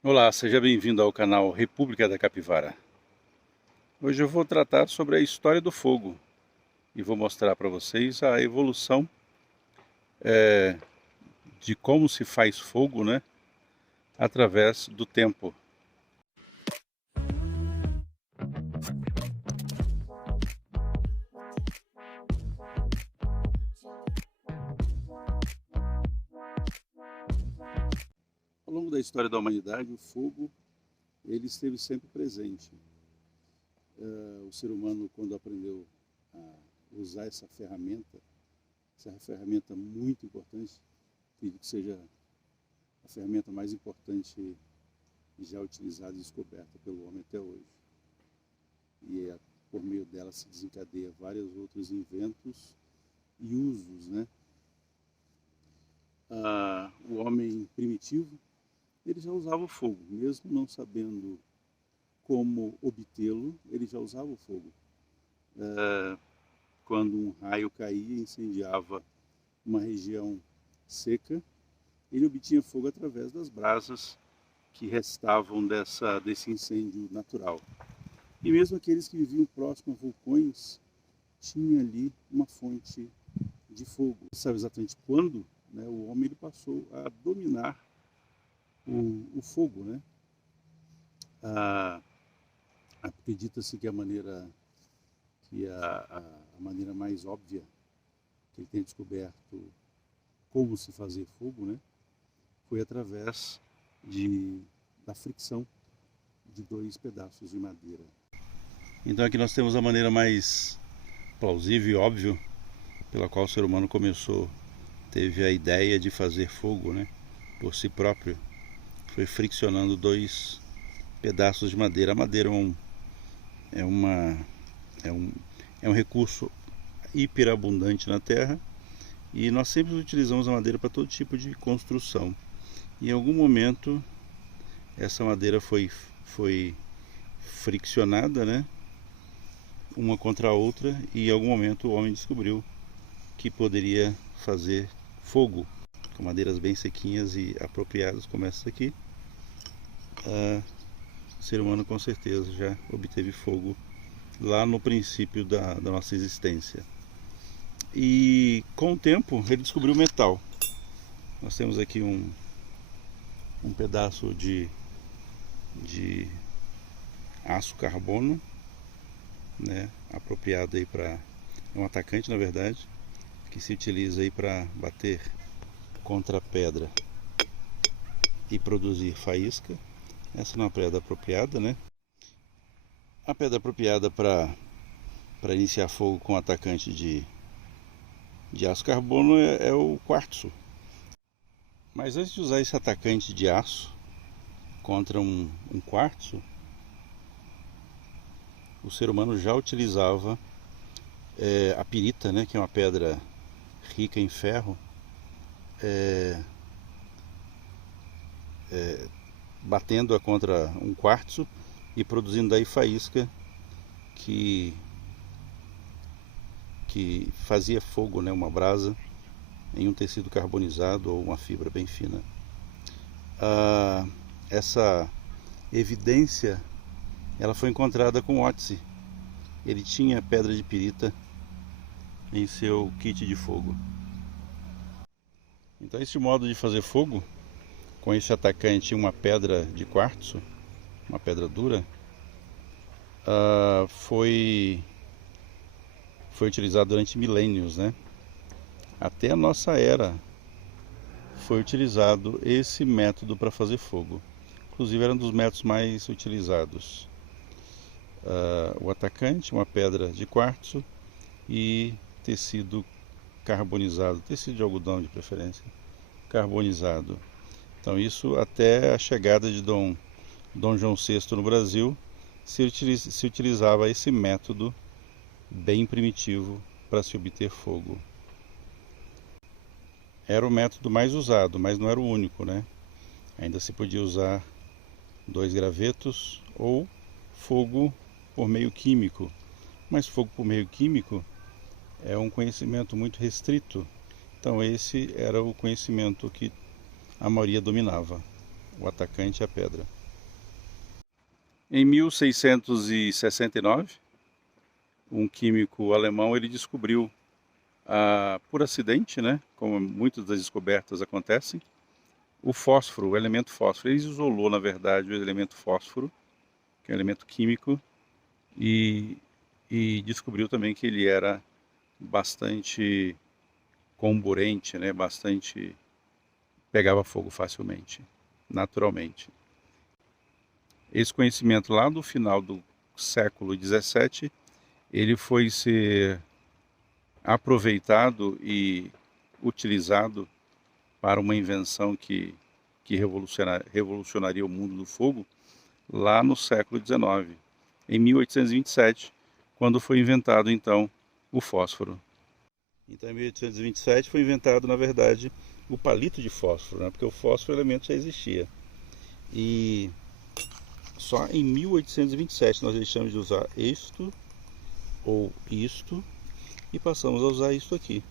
Olá, seja bem-vindo ao canal República da Capivara. Hoje eu vou tratar sobre a história do fogo e vou mostrar para vocês a evolução de como se faz fogo, né, através do tempo. Ao longo da história da humanidade, o fogo ele esteve sempre presente. O ser humano, quando aprendeu a usar essa ferramenta muito importante, acredito que seja a ferramenta mais importante já utilizada e descoberta pelo homem até hoje. E por meio dela se desencadeia vários outros inventos e usos, né? O homem primitivo, ele já usava o fogo, mesmo não sabendo como obtê-lo, ele já usava o fogo. Quando um raio caía e incendiava uma região seca, ele obtinha fogo através das brasas que restavam desse incêndio natural. E mesmo aqueles que viviam próximo a vulcões, tinha ali uma fonte de fogo. Não sabe exatamente quando, né, o homem ele passou a dominar o fogo, né? Acredita-se que a maneira mais óbvia que ele tenha descoberto como se fazer fogo, né, foi através da fricção de dois pedaços de madeira. Então aqui nós temos a maneira mais plausível e óbvia pela qual o ser humano teve a ideia de fazer fogo, né, por si próprio. Foi friccionando dois pedaços de madeira. A madeira é um recurso hiperabundante na Terra e nós sempre utilizamos a madeira para todo tipo de construção. E em algum momento essa madeira foi friccionada, né, uma contra a outra, e em algum momento o homem descobriu que poderia fazer fogo com madeiras bem sequinhas e apropriadas como essa aqui. O ser humano com certeza já obteve fogo lá no princípio da nossa existência. E com o tempo ele descobriu o metal. Nós temos aqui um pedaço de aço carbono, né, apropriado aí para um atacante, na verdade, que se utiliza aí para bater contra a pedra e produzir faísca. Essa não é uma pedra apropriada, né? A pedra apropriada para iniciar fogo com atacante de aço carbono é o quartzo. Mas antes de usar esse atacante de aço contra um quartzo, o ser humano já utilizava a pirita, né, que é uma pedra rica em ferro, batendo-a contra um quartzo e produzindo daí faísca que fazia fogo, né, uma brasa em um tecido carbonizado ou uma fibra bem fina. Essa evidência ela foi encontrada com Otzi. Ele tinha pedra de pirita em seu kit de fogo. Então esse modo de fazer fogo com esse atacante, uma pedra de quartzo, uma pedra dura, foi utilizado durante milênios, né? Até a nossa era foi utilizado esse método para fazer fogo. Inclusive era um dos métodos mais utilizados. O atacante, uma pedra de quartzo e tecido carbonizado, tecido de algodão de preferência, carbonizado. Então isso até a chegada de Dom João VI no Brasil se utilizava esse método bem primitivo para se obter fogo. Era o método mais usado, mas não era o único, né? Ainda se podia usar 2 gravetos ou fogo por meio químico. Mas fogo por meio químico é um conhecimento muito restrito. Então esse era o conhecimento que a maioria dominava. O atacante é a pedra. Em 1669, um químico alemão ele descobriu, por acidente, né, como muitas das descobertas acontecem, o fósforo, o elemento fósforo. Ele isolou, na verdade, o elemento fósforo, que é um elemento químico, e descobriu também que ele era bastante comburente, né, bastante pegava fogo facilmente, naturalmente. Esse conhecimento lá do final do século XVII, ele foi ser aproveitado e utilizado para uma invenção que revolucionaria o mundo do fogo lá no século XIX, em 1827, quando foi inventado então o fósforo. Então em 1827 foi inventado, na verdade, o palito de fósforo, né? Porque o fósforo elemento já existia. E só em 1827 nós deixamos de usar isto ou isto e passamos a usar isto aqui.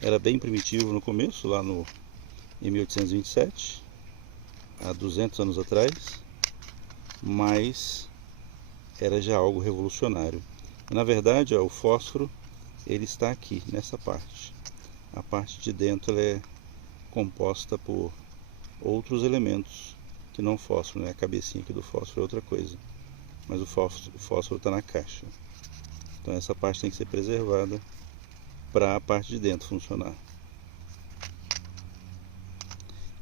Era bem primitivo no começo, lá em 1827, há 200 anos atrás, mas era já algo revolucionário. Na verdade, o fósforo ele está aqui, nessa parte. A parte de dentro ela é composta por outros elementos que não fósforo, né? A cabecinha aqui do fósforo é outra coisa, mas o fósforo está na caixa. Então essa parte tem que ser preservada para a parte de dentro funcionar.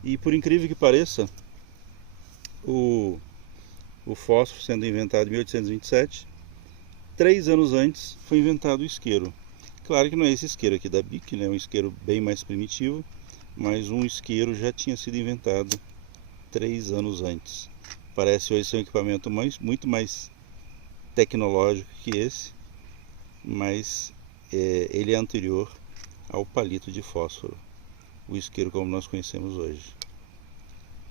E por incrível que pareça, o fósforo sendo inventado em 1827, 3 anos antes foi inventado o isqueiro. Claro que não é esse isqueiro aqui da Bic, né? É um isqueiro bem mais primitivo, mas um isqueiro já tinha sido inventado 3 anos antes. Parece hoje ser um equipamento muito mais tecnológico que esse, mas ele é anterior ao palito de fósforo, o isqueiro como nós conhecemos hoje.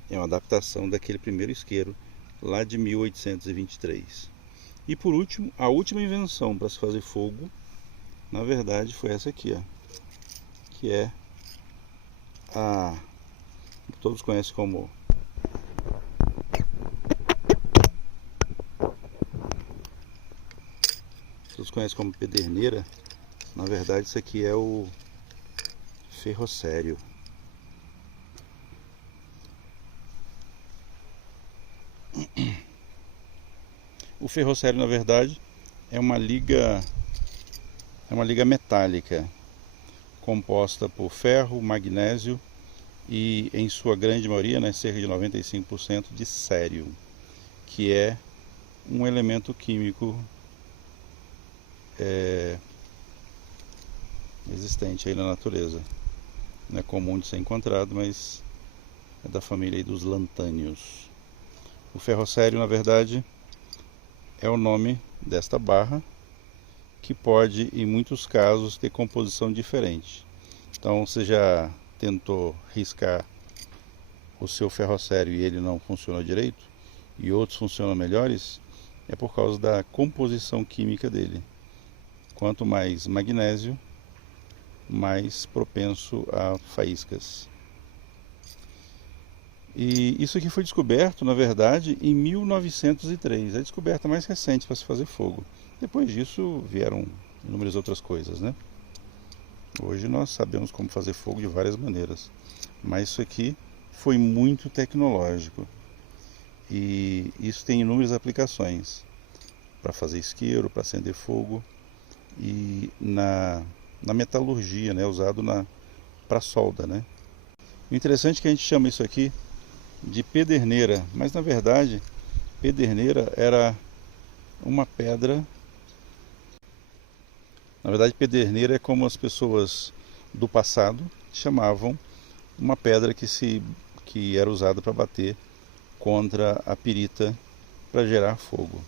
É uma adaptação daquele primeiro isqueiro lá de 1823. E por último, a última invenção para se fazer fogo, na verdade, foi essa aqui, ó, que é todos conhecem como pederneira. Na verdade, isso aqui é o ferrocério. O ferrocério, na verdade, é uma liga metálica composta por ferro, magnésio e, em sua grande maioria, né, cerca de 95% de cério, que é um elemento químico existente aí na natureza. Não é comum de ser encontrado, mas é da família aí dos lantânios. O ferrocério, na verdade, é o nome desta barra, que pode, em muitos casos, ter composição diferente. Então, você já tentou riscar o seu ferrocério e ele não funcionou direito, e outros funcionam melhores, é por causa da composição química dele. Quanto mais magnésio, mais propenso a faíscas. E isso aqui foi descoberto, na verdade, em 1903. É a descoberta mais recente para se fazer fogo. Depois disso vieram inúmeras outras coisas, né? Hoje nós sabemos como fazer fogo de várias maneiras, mas isso aqui foi muito tecnológico. E isso tem inúmeras aplicações para fazer isqueiro, para acender fogo e na metalurgia, né? Usado para solda, né? O interessante é que a gente chama isso aqui de pederneira, mas na verdade pederneira era uma pedra. Na verdade, pederneira é como as pessoas do passado chamavam uma pedra que era usada para bater contra a pirita para gerar fogo.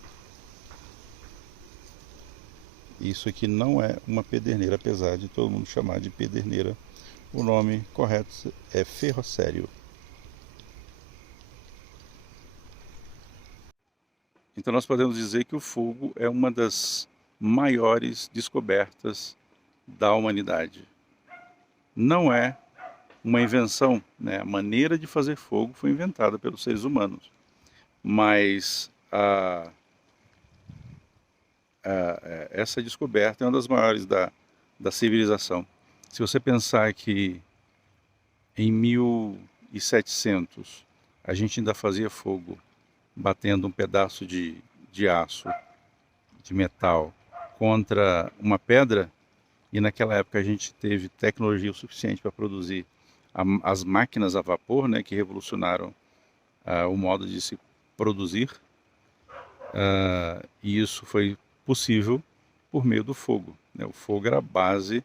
Isso aqui não é uma pederneira, apesar de todo mundo chamar de pederneira. O nome correto é ferrocério. Então nós podemos dizer que o fogo é uma das maiores descobertas da humanidade. Não é uma invenção, né? A maneira de fazer fogo foi inventada pelos seres humanos, mas essa descoberta é uma das maiores da civilização. Se você pensar que em 1700 a gente ainda fazia fogo batendo um pedaço de aço, de metal, contra uma pedra, e naquela época a gente teve tecnologia o suficiente para produzir as máquinas a vapor, né, que revolucionaram o modo de se produzir, e isso foi possível por meio do fogo, né? O fogo era a base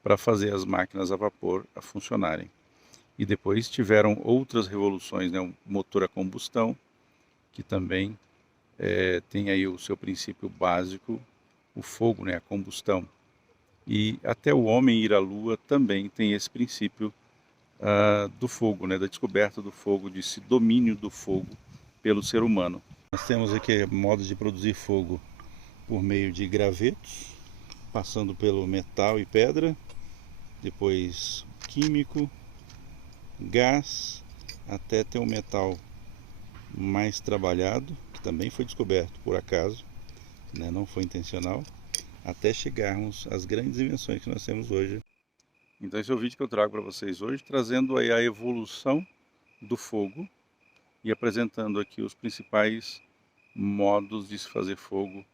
para fazer as máquinas a vapor a funcionarem. E depois tiveram outras revoluções, né? O motor a combustão, que também tem aí o seu princípio básico, o fogo, né? A combustão. E até o homem ir à Lua também tem esse princípio do fogo, né? Da descoberta do fogo, desse domínio do fogo pelo ser humano. Nós temos aqui modos de produzir fogo por meio de gravetos, passando pelo metal e pedra, depois químico, gás, até ter um metal mais trabalhado, que também foi descoberto por acaso, né? Não foi intencional, até chegarmos às grandes invenções que nós temos hoje. Então esse é o vídeo que eu trago para vocês hoje, trazendo aí a evolução do fogo e apresentando aqui os principais modos de se fazer fogo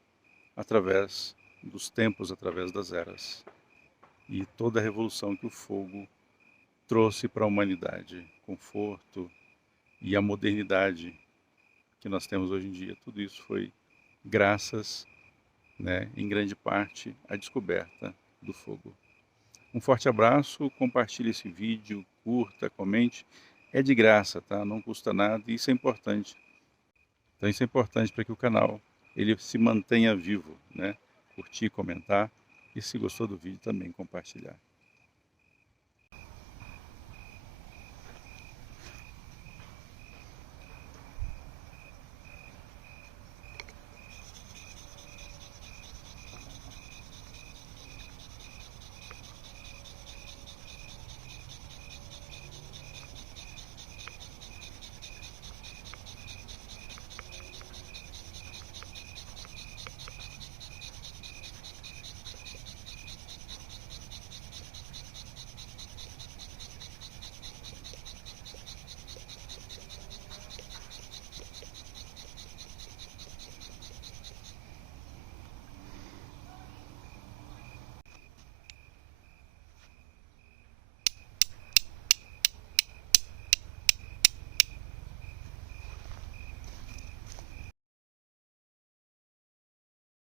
através dos tempos, através das eras. E toda a revolução que o fogo trouxe para a humanidade, conforto e a modernidade que nós temos hoje em dia, tudo isso foi graças, né, em grande parte, à descoberta do fogo. Um forte abraço, compartilhe esse vídeo, curta, comente, é de graça, tá? Não custa nada e isso é importante. Então isso é importante para que o canal ele se mantenha vivo, né? Curtir, comentar e se gostou do vídeo também compartilhar.